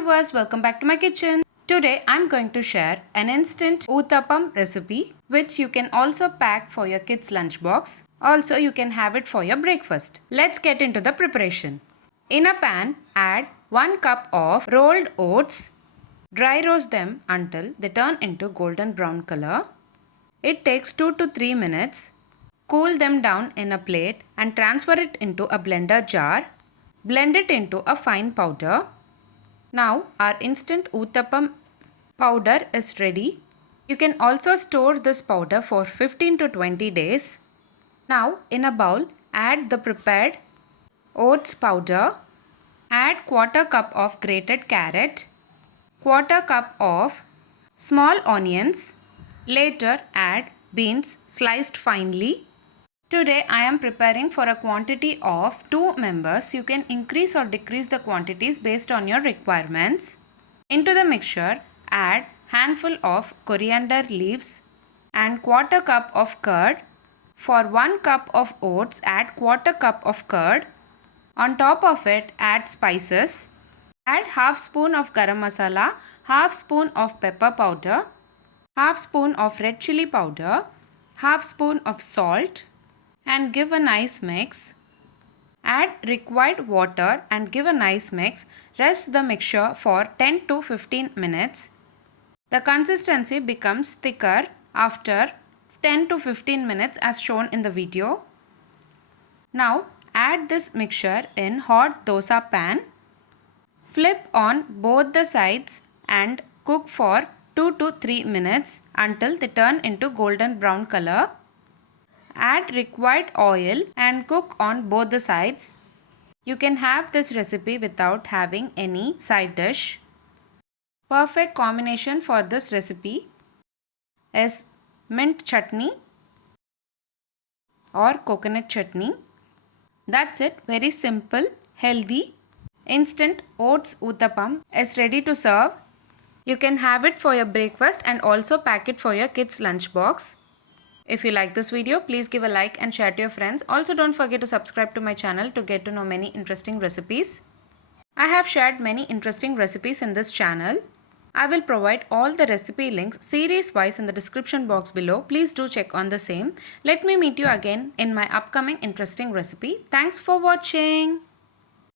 viewers, welcome back to my kitchen. Today I'm going to share an instant Uthappam recipe which you can also pack for your kids' lunchbox. Also you can have it for your breakfast. Let's get into the preparation. In a pan, add 1 cup of rolled oats. Dry roast them until they turn into golden brown color. It takes 2 to 3 minutes. Cool them down in a plate and transfer it into a blender jar. Blend it into a fine powder. Now our instant Uthappam powder is ready. You can also store this powder for 15 to 20 days. Now in a bowl, add the prepared oats powder. Add quarter cup of grated carrot. Quarter cup of small onions. Later add beans sliced finely. Today I am preparing for a quantity of 2 members. You can increase or decrease the quantities based on your requirements. Into the mixture, add handful of coriander leaves and quarter cup of curd. For 1 cup of oats, add quarter cup of curd. On top of it, add spices. Add half spoon of garam masala, half spoon of pepper powder, half spoon of red chili powder, half spoon of salt, and give a nice mix. Add required water and give a nice mix. Rest the mixture for 10 to 15 minutes. The consistency becomes thicker after 10 to 15 minutes as shown in the video. Now add this mixture in hot dosa pan. Flip on both the sides and cook for 2 to 3 minutes until they turn into golden brown color. Add required oil and cook on both the sides. You can have this recipe without having any side dish. Perfect combination for this recipe is mint chutney or coconut chutney. That's it. Very simple, healthy, instant oats Uthappam is ready to serve. You can have it for your breakfast and also pack it for your kids' lunchbox. If you like this video, please give a like and share to your friends. Also don't forget to subscribe to my channel to get to know many interesting recipes. I have shared many interesting recipes in this channel. I will provide all the recipe links series wise in the description box below. Please do check on the same. Let me meet you again in my upcoming interesting recipe. Thanks for watching.